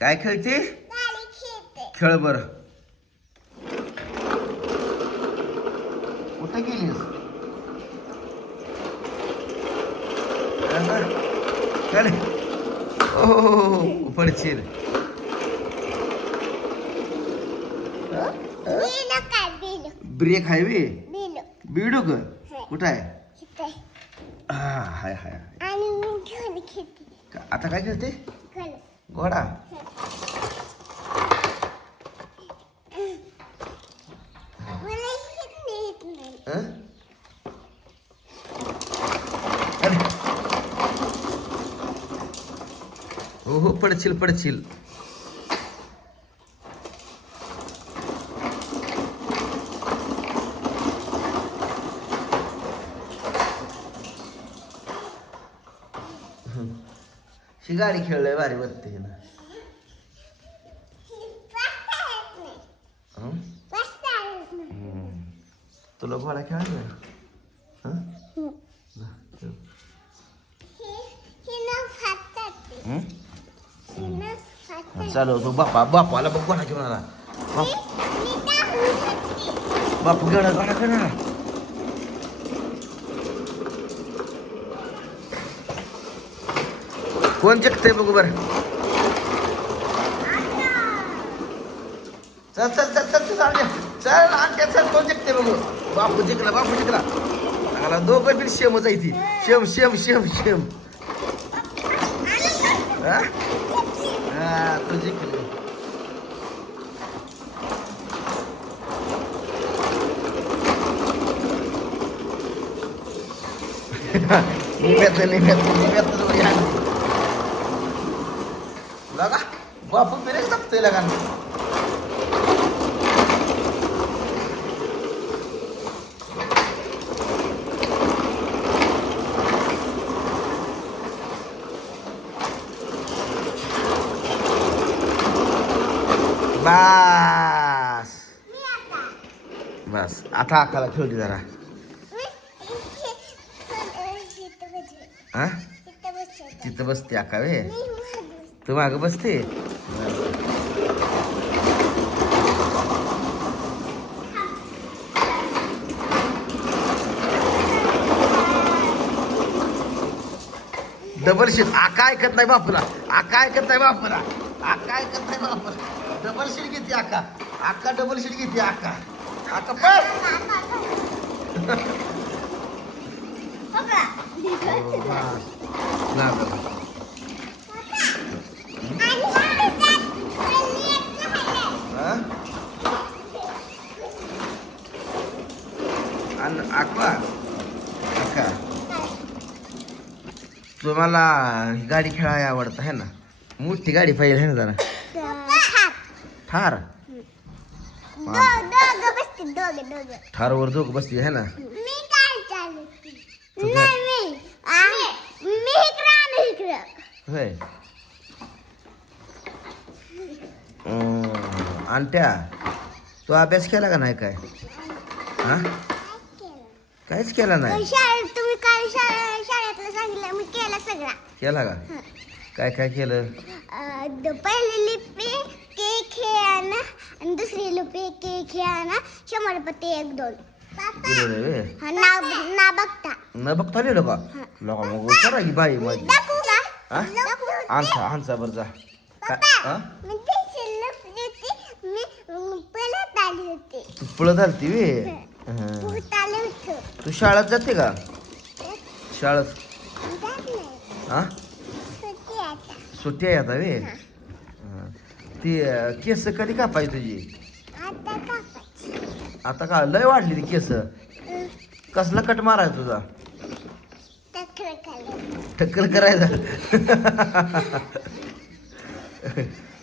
काय खेळते? खेळ बर. कुठे गेलीस? चल ओ हो, हो, हो, पडशील बिलो ब्रेक आहे वे बिलो बिडू ग? कुठं आहे? हा हाय हाय आता काय खेळते? घोडा मला येत नाही येत नाही हं? अरे. हो हो पडशील पडशील. हं. गाडी खेळलंय भारी वाटते ना. तुला घोडा खेळायला हं? जा, खेळ. ही ही न फाटते हं? ही न फाटते चालू तो बापा बापाला बघ कोणा घेऊन आला बाप बापू घेऊन घोडा घेऊन आला कोण जिंकते बघू बर चल चल चल चल चल आणख्या चल आणल्या चल कोण जिंकते बघू बापू जिंकला बापू जिंकला आला दोघं बी शेमच आहे ती शेम शेम शेम शेम हा हा तू जिंकली निम्यात निम्यात निम्यात लगा बापू बिरेच लागतोय लगा बस मी आता बस आता आकाला खेळली जरा. मी इथे बसले. हा इथे बसले तिथं बसते आका वे? तू माग बसते? Double seat. आका ऐकत नाही बापूला. आका ऐकत नाही बापूला. आका ऐकत नाही बापूला. डबल शीट घेते आका. अक्का डबल शीट घेते आका. आका पण आणि आका. आका. तुम्हाला गाडी खेळायला आवडतं आहे ना? मोठी गाडी पाहिजे आहे ना जरा? ठार ठारवर दोघं बसली आहे ना? होय. आणत्या तू अभ्यास केला का नाही काय? हा? काहीच केला नाही? तुम्ही काय शाळे- शाळेतलं सांगितलं मी केलं सगळा. केला का? काय काय केलं? पहिली लिपी खेळाना आणि दुसरी लिपी के खेळाना शंभर पत्ते एक दोन. हा, नाव ना बघता. न बघता लिहिलं का लोका मग की बाई माझी दाखवू का हा दाखवू? आणसा आणसा बरं जा. काय पप्पा, हा मी ते शिल्लक होती. मी अं, परत आली होती. तू पळत आलती वे? हं. भूत आलं होतं. तू शाळेत जाते का? शाळेत. जात नाही. हा सुट्टी आहे आता वे? हं. ती केस कधी कापाय तुझी? आता कापायची. आता का? लय वाढली ती केस. कसला कट माराय तुझा? टक्कल करायचा?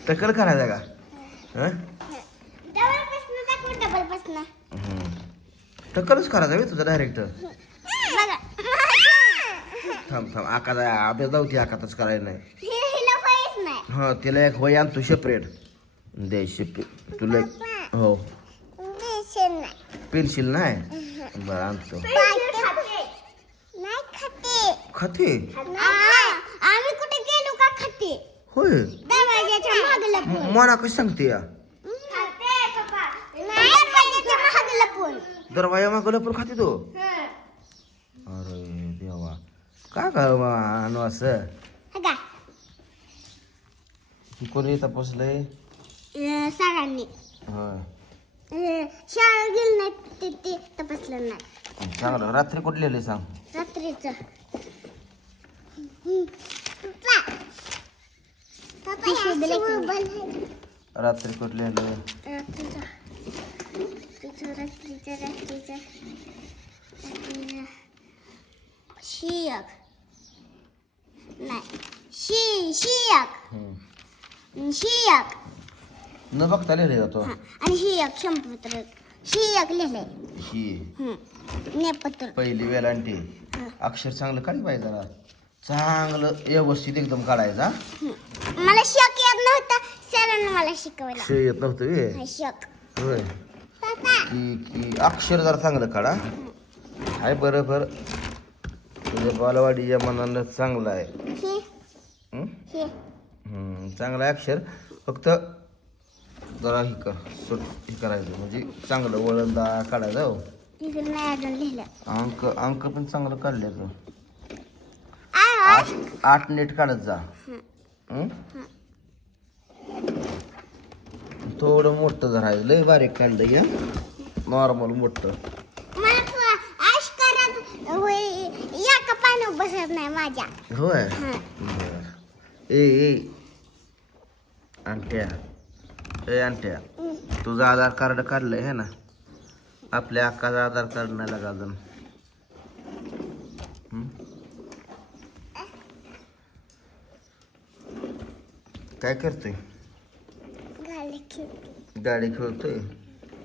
टक्कल करायचा का. टक्कलच करायचा तुझा डायरेक्ट थांब थांब. आकाचा अभ्यास जाऊ आकातच करायला नाही. हे तिला एक वय आणतो सेपरेट दे शेप तुला एक. हो. पेन्सिल नाही. बरं आणतो. खाते. आम्ही कुठे गेलो का खाते? होय. मोना कशी सांगते या. दरवाजा मागं लपून खाते तो? अरे देवा. काय काय आणू असं? कोणी तपासलंय अं, सरांनी होय. अं, शाळेत गेलं नाही ते ते तपासलं नाही. चांगलं. रात्री कुठलेले सांग? रात्रीचं. पप्पा पप्पा मोबाईल रात्री कुठलेलं रात्रीचं. रात्रीचं रात्रीचं रात्रीचं. रात्रीचं. शियक. नाही. शी शियक. शियक न बघता लिहिले जातो. हा आणि शियक शंपत्र शियक लिहिले. ही. नेपत्र पहिली वेलांटी. अक्षर चांगलं काढी पाहिजे जरा. चांगलं व्यवस्थित एकदम काढायचा मला शक येत नव्हता. सरांनी मला शिकवलं. शे येत नव्हतं वे. हा, शक. होय. की की अक्षर जरा चांगलं काढा. हाय बरोबर तुझ्या बालवाडीच्या मनानं चांगलं आहे. हे. हं? हे हं, चांगलं आहे अक्षर. फक्त जरा हे कर सुट हे करायचं. म्हणजे चांगलं वळंदा काढायचं हो. अंक अंक पण चांगलं काढले आठ आठ नीट काढत जा? थोडं मोठं धरायचं लय बारीक काढलं या. नॉर्मल मोठं. होय? हा. ए. अंट्या ए अंट्या तुझं आधार कार्ड काढलंय है ना? आपल्या अक्काचं आधार कार्ड नाही लागा अजून? काय करतोय? गाडी खेळ गाडी खेळतोय?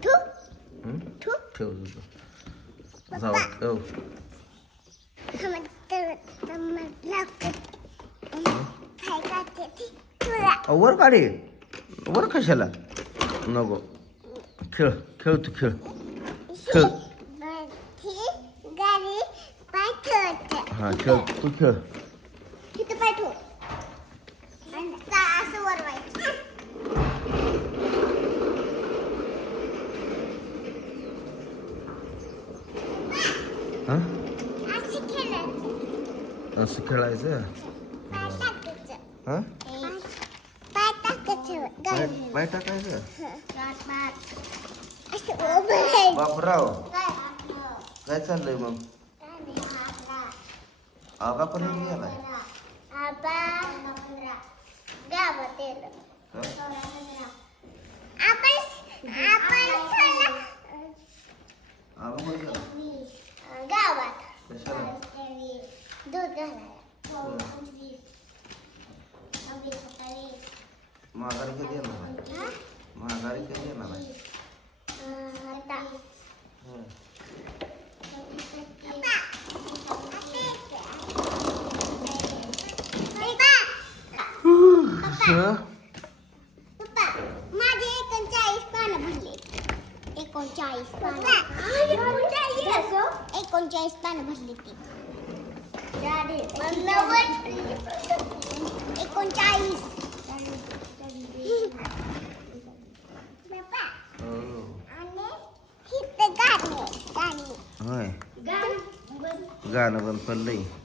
ठेव. तुझं. जाऊ ठेव वर गाडी वर कशाला? नको. खेळ खेळ तू खेळ. खेळ. हा खेळ तू खेळ. असं हा? खेळायचं. हा? गाडी पाय टाकायचं. बापराव. काय? काय चाललंय मग? गेलाय. आबा आपण सोला- आगापर्यंत गेला? गावात कशाला? दूध घालायला. माघारी कधी येणार आहे? हा? माघारी कधी येणार आहे? एकोणचाळीस पानं भरली. ती. 分类。